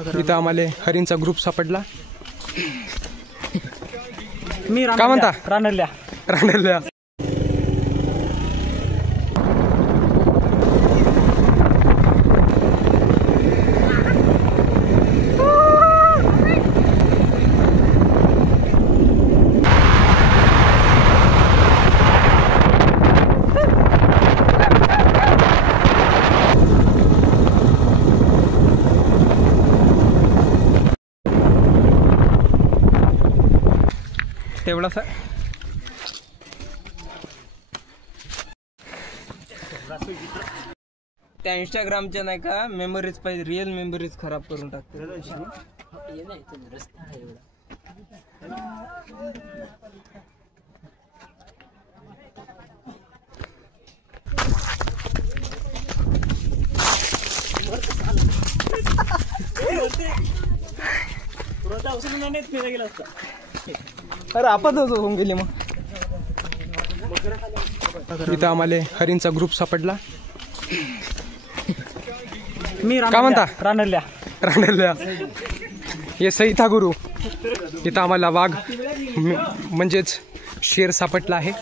इथं आम्हाला हरींचा ग्रुप सापडला। काय म्हणता? रांडल्या तेवढासा त्या इंस्टाग्रामच्या नाही का मेमरीज पाहिजे, रिअल मेमरीज खराब करून टाकते। अरे आपण होऊन गेली मग। इथं आम्हाला हरींचा ग्रुप सापडला। काय म्हणता? रांडल्या हे सईता गुरु। इथं आम्हाला वाघ म्हणजेच शेर सापडला आहे।